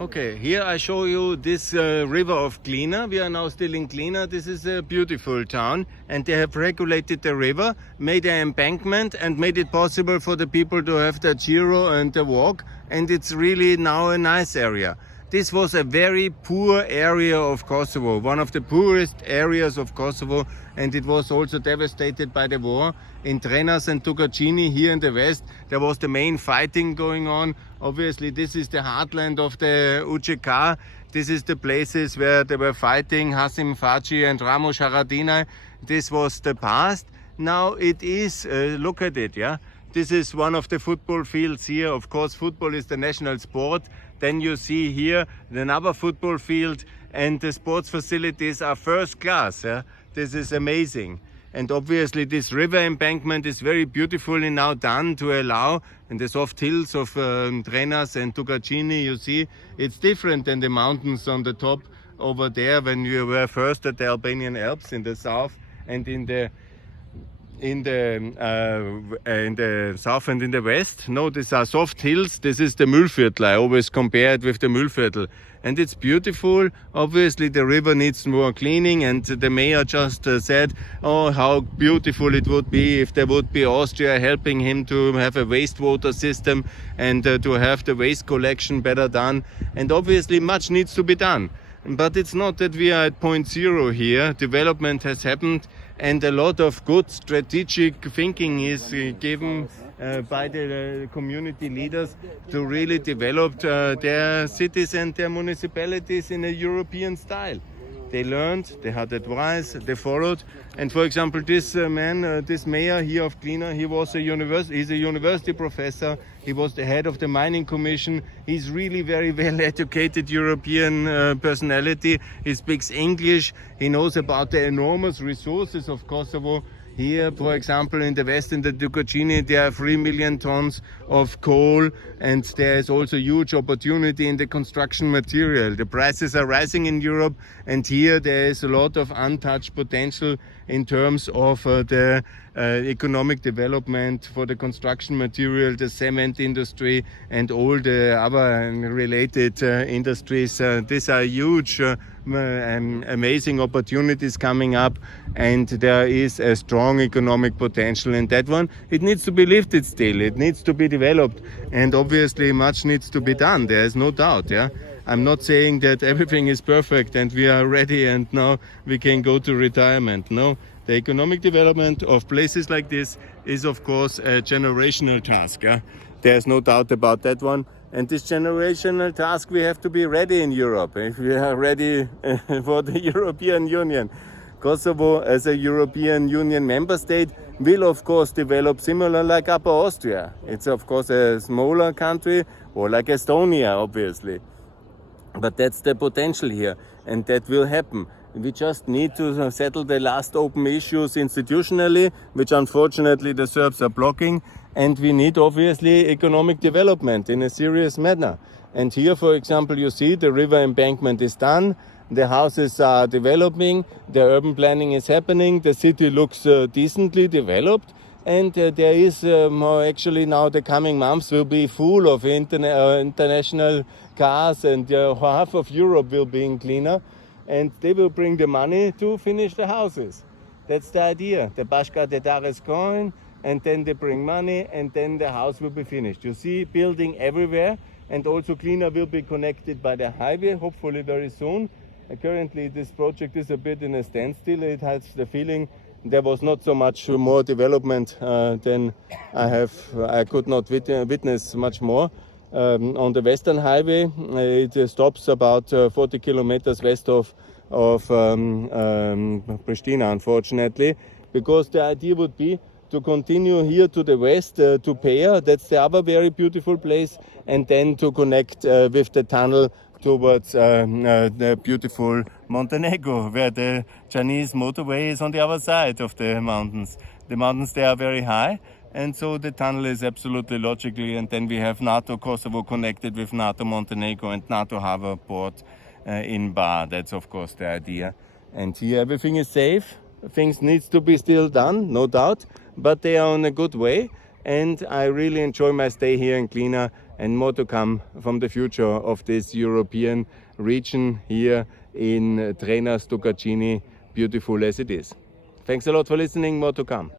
Okay, here I show you this river of Klina. We are now still in Klina. This is a beautiful town, and they have regulated the river, made an embankment, and made it possible for the people to have the giro and the walk. And it's really now a nice area. This was a very poor area of Kosovo, one of the poorest areas of Kosovo, and it was also devastated by the war. In Trenas and Tukacini here in the west, there was the main fighting going on. Obviously, this is the heartland of the UCK. This is the places where they were fighting, Hasim Faci and Ramos Haradinaj. This was the past. Now it is, look at it, yeah? This is one of the football fields here. Of course, football is the national sport. Then you see here another football field, and the sports facilities are first class. Yeah? This is amazing. And obviously this river embankment is very beautifully now done to allow, in the soft hills of Trenas and Tukacini, you see, it's different than the mountains on the top over there when you were first at the Albanian Alps in the south and in the south and in the west. No, these are soft hills. This is the Mühlviertel. I always compare it with the Mühlviertel. And it's beautiful. Obviously, the river needs more cleaning. And the mayor just said, oh, how beautiful it would be if there would be Austria helping him to have a wastewater system and to have the waste collection better done. And obviously, much needs to be done. But it's not that we are at point zero here. Development has happened, and a lot of good strategic thinking is given by the community leaders to really develop their cities and their municipalities in a European style. They learned, they had advice, they followed. And for example, this this mayor here of Klina, he's a university professor. He was the head of the mining commission. He's really very well educated European personality. He speaks English. He knows about the enormous resources of Kosovo. Here, for example, in the west, in the Tukacini, there are 3 million tons of coal, and there is also huge opportunity in the construction material. The prices are rising in Europe, and here there is a lot of untouched potential in terms of the economic development for the construction material, the cement industry, and all the other related industries. These are huge, amazing opportunities coming up, and there is a strong economic potential in that one. It needs to be lifted still, it needs to be developed, and obviously much needs to be done. There is no doubt. Yeah, I'm not saying that everything is perfect and we are ready and now we can go to retirement. No, the economic development of places like this is of course a generational task. Yeah? There's no doubt about that one. And this generational task, we have to be ready in Europe. If we are ready for the European Union. Kosovo, as a European Union member state, will of course develop similar like Upper Austria. It's of course a smaller country, or like Estonia, obviously. But that's the potential here, and that will happen. We just need to settle the last open issues institutionally, which unfortunately the Serbs are blocking. And we need obviously economic development in a serious manner. And here, for example, you see the river embankment is done. The houses are developing, the urban planning is happening, the city looks decently developed, and there is actually now the coming months will be full of international cars, and half of Europe will be in Klina, and they will bring the money to finish the houses. That's the idea. The Bashka Dedar is going, and then they bring money, and then the house will be finished. You see building everywhere, and also Klina will be connected by the highway, hopefully very soon. Currently, this project is a bit in a standstill. It has the feeling there was not so much more development than I could not witness much more. On the Western Highway, it stops about 40 kilometers west of Pristina, unfortunately, because the idea would be to continue here to the west to Pea, that's the other very beautiful place, and then to connect with the tunnel towards the beautiful Montenegro, where the Chinese motorway is on the other side of the mountains. The mountains there are very high, and so the tunnel is absolutely logically, and then we have NATO Kosovo connected with NATO Montenegro and NATO harbor port in Bar. That's of course the idea. And here everything is safe. Things needs to be still done, no doubt, but they are on a good way. and I really enjoy my stay here in Klina, and more to come from the future of this European region here in Trena Stoccaccini, beautiful as it is. Thanks a lot for listening, more to come.